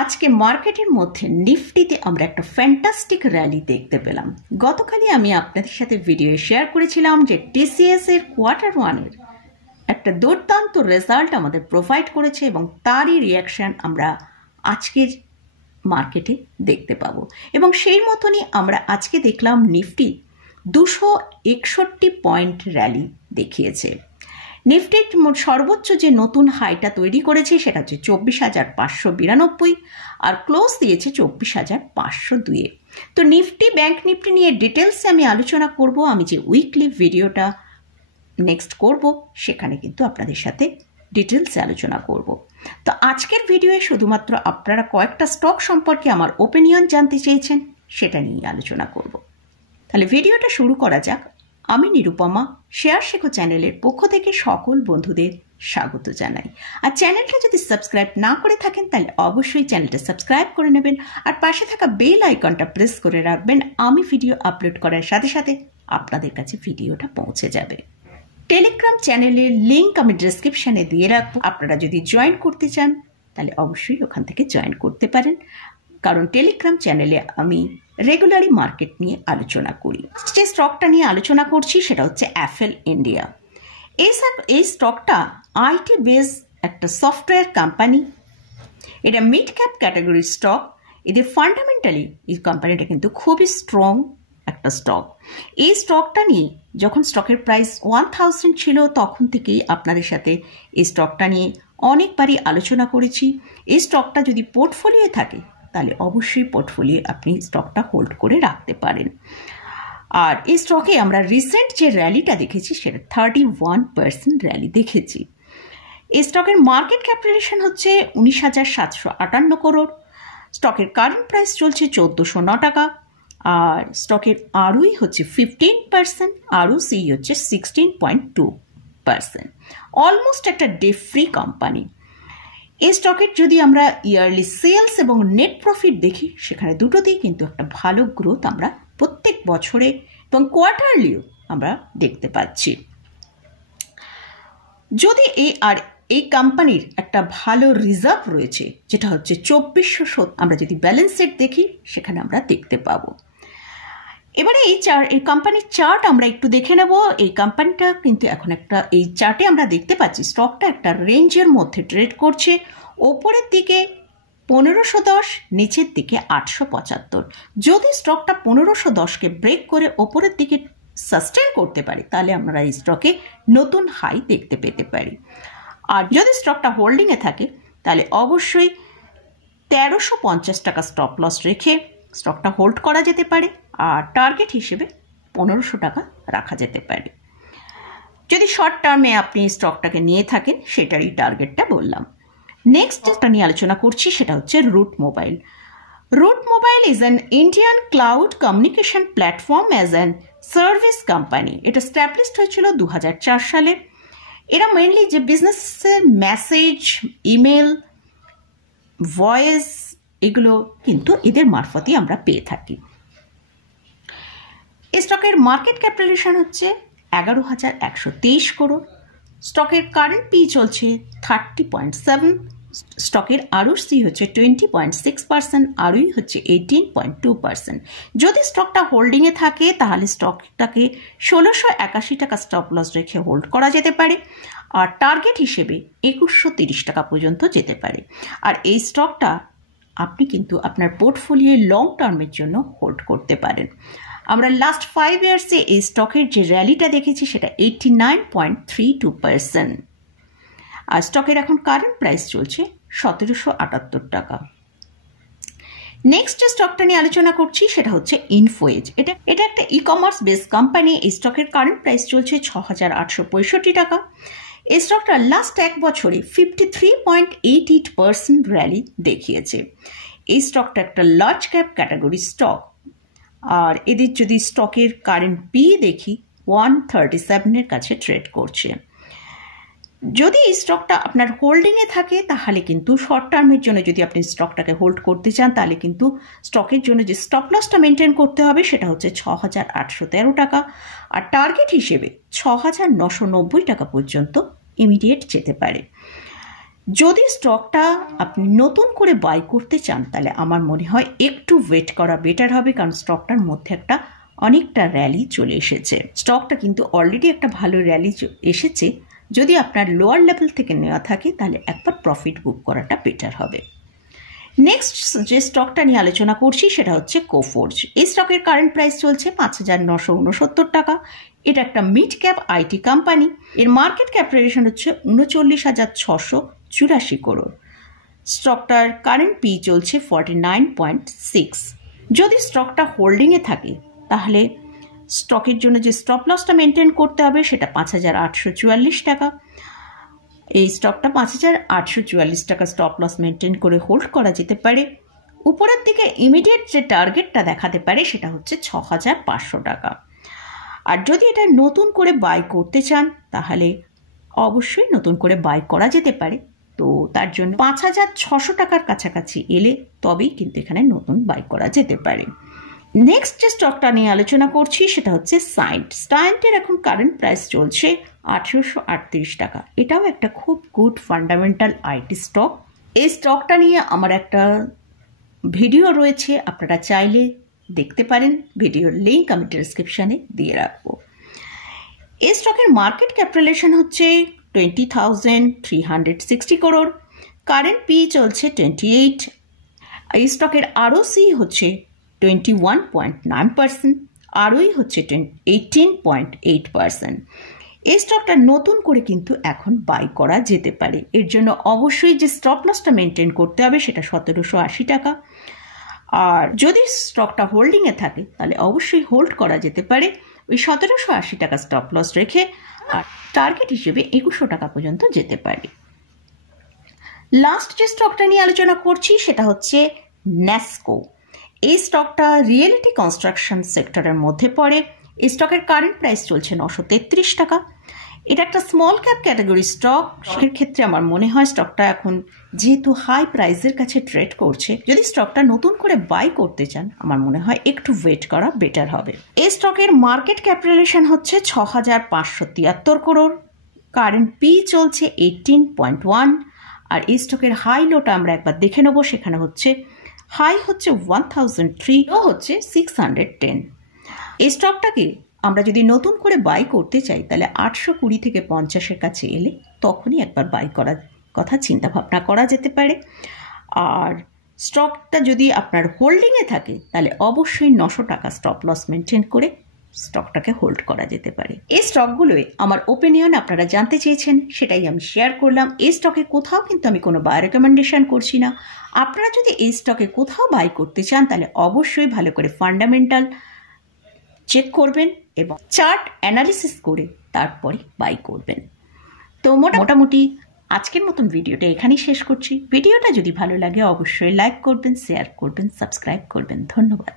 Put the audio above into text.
আজকে মার্কেটের মধ্যে নিফটিতে আমরা একটা ফ্যান্টাস্টিক র্যালি দেখতে পেলাম। গতকালই আমি আপনাদের সাথে ভিডিও শেয়ার করেছিলাম যে টিসিএস এর কোয়ার্টার ওয়ানের একটা দুর্দান্ত রেজাল্ট আমাদের প্রোভাইড করেছে এবং তারই রিয়াকশন আমরা আজকের মার্কেটে দেখতে পাবো। এবং সেই মতনই আমরা আজকে দেখলাম নিফটি 261 পয়েন্ট র্যালি দেখিয়েছে। নিফটির সর্বোচ্চ যে নতুন হাইটা তৈরি করেছে সেটা হচ্ছে 24,592 আর ক্লোজ দিয়েছে 24,502-এ। তো নিফটি ব্যাংক নিফটি নিয়ে ডিটেলসে আমি আলোচনা করব। আমি যে উইকলি ভিডিওটা নেক্সট করব সেখানে কিন্তু আপনাদের সাথে ডিটেলসে আলোচনা করব। তো আজকের ভিডিওয়ে শুধুমাত্র আপনারা কয়েকটা স্টক সম্পর্কে আমার ওপিনিয়ন জানতে চেয়েছেন, সেটা নিয়ে আলোচনা করব। তাহলে ভিডিওটা শুরু করা যাক। আমি নিরুপমা শেয়ার শেখো চ্যানেলের পক্ষ থেকে সকল বন্ধুদের স্বাগত জানাই। আর চ্যানেলটা যদি সাবস্ক্রাইব না করে থাকেন তাহলে অবশ্যই চ্যানেলটা সাবস্ক্রাইব করে নেবেন আর পাশে থাকা বেল আইকনটা প্রেস করে রাখবেন। আমি ভিডিও আপলোড করার সাথে সাথে আপনাদের কাছে ভিডিওটা পৌঁছে যাবে। টেলিগ্রাম চ্যানেলের লিঙ্ক আমি ডেসক্রিপশানে দিয়ে রাখবো। আপনারা যদি জয়েন করতে চান তাহলে অবশ্যই ওখান থেকে জয়েন করতে পারেন, কারণ টেলিগ্রাম চ্যানেলে আমি রেগুলারই মার্কেট নিয়ে আলোচনা করি। যে স্টকটা নিয়ে আলোচনা করছি সেটা হচ্ছে অ্যাপেল ইন্ডিয়া। এই স্টকটা আইটি বেস একটা সফটওয়্যার কোম্পানি। এটা মিড ক্যাপ ক্যাটাগরির স্টক। এদের ফান্ডামেন্টালি এই কোম্পানিটা কিন্তু খুবই স্ট্রং একটা স্টক। এই স্টকটা নিয়ে যখন স্টকের প্রাইস 1000 ছিল তখন থেকেই আপনাদের সাথে এই স্টকটা নিয়ে অনেকবারই আলোচনা করেছি। এই স্টকটা যদি পোর্টফোলিও থাকে তাহলে অবশ্যই পোর্টফোলিও আপনি স্টকটা হোল্ড করে রাখতে পারেন। আর এই স্টকে আমরা রিসেন্ট যে র্যালিটা দেখেছি সেটা 31% র্যালি দেখেছি। এই স্টকের মার্কেট ক্যাপিটালাইজেশন হচ্ছে 19,758 করোড়। স্টকের কারেন্ট প্রাইস চলছে 1409 টাকা। আর স্টকের আরওই হচ্ছে 15%, আরওসি হচ্ছে 16.2%। অলমোস্ট একটা ডে ফ্রি কোম্পানি। এই স্টকের যদি আমরা ইয়ারলি সেলস এবং নেট প্রফিট দেখি সেখানে দুটোতেই কিন্তু একটা ভালো গ্রোথ আমরা প্রত্যেক বছরে এবং কোয়ার্টারলিও আমরা দেখতে পাচ্ছি। যদি এই কোম্পানির একটা ভালো রিজার্ভ রয়েছে যেটা হচ্ছে 2400, আমরা যদি ব্যালেন্স শিট দেখি সেখানে আমরা দেখতে পাবো। এবারে এই কোম্পানির চার্ট আমরা একটু দেখে নেব। এই কোম্পানিটা কিন্তু এখন এই চার্টে আমরা দেখতে পাচ্ছি স্টকটা একটা রেঞ্জের মধ্যে ট্রেড করছে। ওপরের দিকে 1510, নিচের দিকে 875। যদি স্টকটা 1510কে ব্রেক করে ওপরের দিকে সাস্টেন করতে পারে তাহলে আমরা এই স্টকে নতুন হাই দেখতে পেতে পারি। আর যদি স্টকটা হোল্ডিংয়ে থাকে তাহলে অবশ্যই 1350 টাকা স্টপ লস রেখে স্টকটা হোল্ড করা যেতে পারে আর টার্গেট হিসেবে 1500 টাকা রাখা যেতে পারে। যদি শর্ট টার্মে আপনি স্টকটাকে নিয়ে থাকেন সেটারই টার্গেটটা বললাম। নেক্সট যেটা নিয়ে আলোচনা করছি সেটা হচ্ছে Route Mobile. Route Mobile is an Indian cloud communication platform as an service company. এটা স্ট্যাবলিশড হয়েছিল 2004 সালে। এরা মেনলি যে বিজনেসের মেসেজ, ইমেল, ভয়েস এগুলো কিন্তু এদের মারফতই আমরা পেয়ে থাকি। এই স্টকের মার্কেট ক্যাপিটালাইজেশন হচ্ছে 11,123 করোড়। স্টকের কারেন্ট পি চলছে 30.7। স্টকের আরওসি হচ্ছে 20.6%, আরওই হচ্ছে 18.2%। যদি স্টকটা হোল্ডিংয়ে থাকে তাহলে স্টকটাকে 1681 টাকা স্টপ লস রেখে হোল্ড করা যেতে পারে আর টার্গেট হিসেবে 2130 টাকা পর্যন্ত যেতে পারে। আর এই স্টকটা আপনি কিন্তু আপনার পোর্টফোলিও লং টার্মের জন্য হোল্ড করতে পারেন। আমরা লাস্ট 5 ইয়ার্সে এই স্টকের যে র্যালিটা দেখেছি সেটা 89.32%। আর স্টকের এখন কারেন্ট প্রাইস চলছে 1778 টাকা। নেক্সট যে স্টকটা নিয়ে আলোচনা করছি সেটা হচ্ছে ইনফোএজ। এটা একটা ই কমার্স বেস কোম্পানি। এই স্টকের কারেন্ট প্রাইস চলছে 6,865 টাকা। এই স্টকটা লাস্ট এক বছরে 53.88% র্যালি দেখিয়েছে। এই স্টকটা একটা লার্জ ক্যাপ ক্যাটাগরি স্টক। আর এদের যদি স্টকের কারেন্ট পি দেখি 137-এর কাছে ট্রেড করছে। যদি এই স্টকটা আপনার হোল্ডিংয়ে থাকে তাহলে কিন্তু শর্ট টার্মের জন্য যদি আপনি স্টকটাকে হোল্ড করতে চান তাহলে কিন্তু স্টকের জন্য যে স্টপ লসটা মেনটেন করতে হবে সেটা হচ্ছে 6,813 টাকা আর টার্গেট হিসেবে 6,990 টাকা পর্যন্ত ইমিডিয়েট যেতে পারে। যদি স্টকটা আপনি নতুন করে বাই করতে চান তাহলে আমার মনে হয় একটু ওয়েট করা বেটার হবে, কারণ স্টকটার মধ্যে অনেকটা র্যালি চলে এসেছে। স্টকটা কিন্তু অলরেডি একটা ভালো র্যালি এসেছে। যদি আপনার লোয়ার লেভেল থেকে নেওয়া থাকে তাহলে একবার প্রফিট বুক করাটা বেটার হবে। নেক্সট যে স্টকটা নিয়ে আলোচনা করছি সেটা হচ্ছে কোফোর্জ। এই স্টকের কারেন্ট প্রাইস চলছে 5,969 টাকা। এটা একটা মিড ক্যাপ আইটি কোম্পানি। এর মার্কেট ক্যাপিটালাইজেশন হচ্ছে 39,684 করোড়। স্টকটার কারেন্ট পি চলছে 49.6। যদি স্টকটা হোল্ডিংয়ে থাকে তাহলে স্টকের জন্য যে স্টপ লসটা মেনটেন করতে হবে সেটা 5,844 টাকা। এই স্টকটা 5,844 টাকা স্টপ লস মেনটেন করে হোল্ড করা যেতে পারে। উপরের দিকে ইমিডিয়েট যে টার্গেটটা দেখাতে পারে সেটা হচ্ছে 6,500 টাকা। আর যদি এটা নতুন করে বাই করতে চান তাহলে অবশ্যই নতুন করে বাই করা যেতে পারে। তো তার জন্য 5,600 টাকার কাছাকাছি এলে তবেই কিন্তু এখানে নতুন বাই করা যেতে পারে। নেক্সট যে স্টকটা নিয়ে আলোচনা করছি সেটা হচ্ছে সায়েন্ট। সায়েন্টের এখন কারেন্ট প্রাইস চলছে 1,838 টাকা। এটাও একটা খুব গুড ফান্ডামেন্টাল আইটি স্টক। এই স্টকটা নিয়ে আমার একটা ভিডিও রয়েছে, আপনারা চাইলে দেখতে পারেন। ভিডিওর লিঙ্ক আমি ডেসক্রিপশানে দিয়ে রাখবো। এই স্টকের মার্কেট ক্যাপিটালাইজেশন হচ্ছে 20,360 করোড়। কারেন্ট পি চলছে 28। এই স্টকের আরওসি হচ্ছে 21.9%, আরওই হচ্ছে 18.8%। এই স্টকটা নতুন করে কিন্তু এখন বাই করা যেতে পারে। এর জন্য অবশ্যই যে স্টপ লসটা মেনটেন করতে হবে সেটা 1,780 টাকা। আর যদি স্টকটা হোল্ডিংয়ে থাকে তাহলে অবশ্যই হোল্ড করা যেতে পারে ওই 1,780 টাকা স্টপ লস রেখে, আর টার্গেট হিসেবে 2,100 টাকা পর্যন্ত যেতে পারে। লাস্ট যে স্টকটা নিয়ে আলোচনা করছি সেটা হচ্ছে ন্যাসকো। এই স্টকটা রিয়েলিটি কনস্ট্রাকশন সেক্টরের মধ্যে পড়ে। এই স্টকের কারেন্ট প্রাইস চলছে 933 টাকা। এটা একটা স্মল ক্যাপ ক্যাটাগরি স্টক। এর ক্ষেত্রে আমার মনে হয় স্টকটা এখন যেহেতু হাই প্রাইসের কাছে ট্রেড করছে, যদি স্টকটা নতুন করে বাই করতে চান আমার মনে হয় একটু ওয়েট করা বেটার হবে। এই স্টকের মার্কেট ক্যাপিটালাইজেশন হচ্ছে 6,573 করোড়। কারেন্ট পি চলছে 18.1। আর এই স্টকের হাই লোটা আমরা একবার দেখে নেবো। সেখানে হচ্ছে হাই হচ্ছে 1,003, লো হচ্ছে 610। এই স্টকটাকে আমরা যদি নতুন করে বাই করতে চাই তাহলে 820 থেকে 50-এর কাছে এলে তখনই একবার বাই করার কথা চিন্তা ভাবনা করা যেতে পারে। আর স্টকটা যদি আপনার হোল্ডিংয়ে থাকে তাহলে অবশ্যই 900 টাকা স্টপ লস মেনটেন করে স্টকটাকে হোল্ড করা যেতে পারে। এই স্টকগুলোয় আমার ওপিনিয়ন আপনারা জানতে চেয়েছেন, সেটাই আমি শেয়ার করলাম। এই স্টকে কোথাও কিন্তু আমি কোনো বাই রেকমেন্ডেশন করছি না। আপনারা যদি এই স্টকে কোথাও বাই করতে চান তাহলে অবশ্যই ভালো করে ফান্ডামেন্টাল চেক করবেন এবং চার্ট অ্যানালিসিস করে তারপরে বাই করবেন। তো মোটামুটি আজকের মতন ভিডিওটা এখানেই শেষ করছি। ভিডিওটা যদি ভালো লাগে অবশ্যই লাইক করবেন, শেয়ার করবেন, সাবস্ক্রাইব করবেন। ধন্যবাদ।